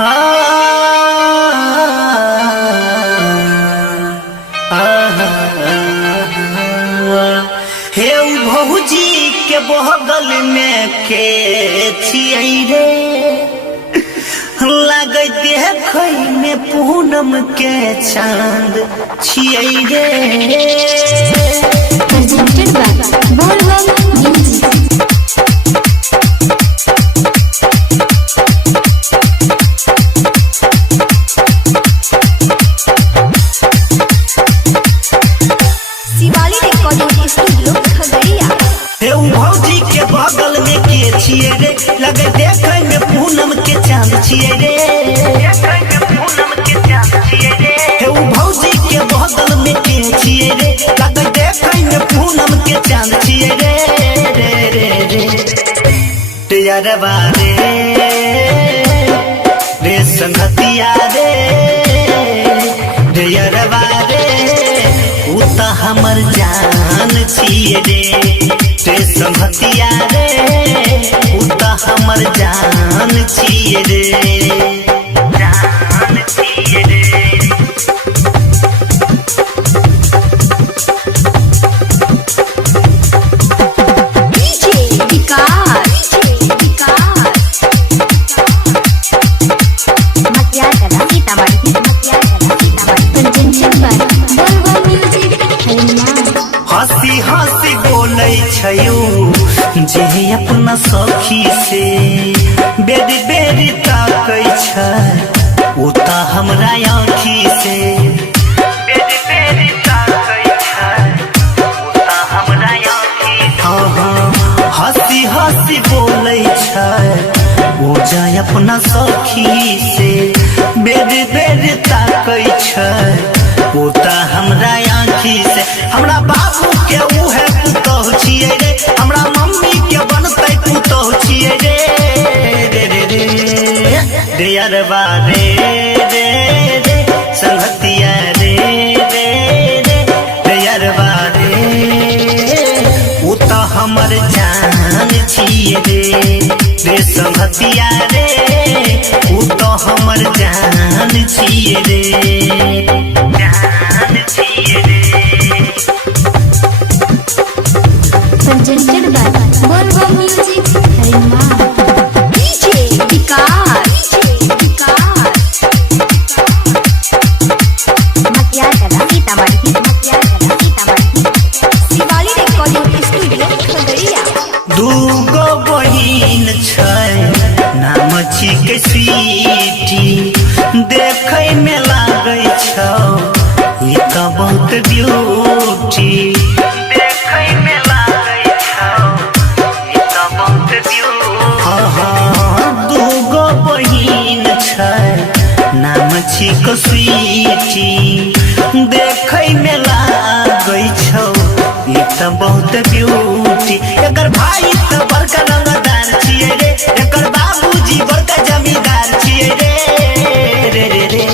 हे भौजी के बगल में के छियै रे, लगे देखै में पूनम के चांद छियै रे। presented by Bolwam Music। भौजी के बगल में के छियै रे, लगे देखै में पूनम के चांद छियै रे। भौजी के बगल में के छियै रे, लगे देखै में पूनम के चांद छियै रे। रे रे रे यारबा रे रे संगतिया रे, रे यारबा रे उ त हमर जान छियै रे। रे संगतिया रे उ त हमर जान छियै रे, जान छियै रे। हंसी हंसी बोलै छयू जे अपना सखी से, बेरी बेरी ताकै छै उ त हमरा आँखी से। बेरी बेरी ताकै छै उ त हमरा आँखी से। हंसी हंसी बोलै छै ओ जाय अपना सखी से, बेरी बेरी ताकै छै उ त हमरा आँखी से। हमरा बाबू के उहे पुतौह छियै रे, हमरा मम्मी के बनतै पुतौह छियै रे। रे रे रे रे यारबा रे रे रे संगतिया रे रे रे रे यारबा रे उ त हमर जान छियै रे। रे संगतिया रे उ त हमर जान छियै रे, जान छियै रे। presented by Bolwam Music। DJ Vikas Shivali recording studio Khagaria. दूगो बहिन छै नाम छिकै स्वीटी, देखै में लागै छौ ई त बहुत ब्यूटी। देखै में लागै छौ ई त बहुत ब्यूटी। दूगो बहिन छै नाम छिकै स्वीटी, देखै में लागै छौ ई त बहुत ब्यूटी। एकर भाई त बड़का रंगदार छियै रे, एकर बाबूजी बड़का जमींदार छियै रे। रे रे रे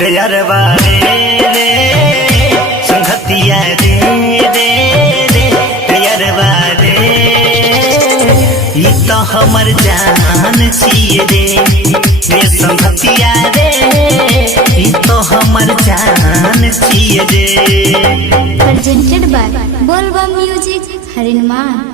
रे यारबा रे रे संगतिया रे रे रे रे यारबा रे ई त हमर जान छियै रे। रे संगतिया रे ई त हमर जान छियै रे। presented by Bolwam Music हरिणमान।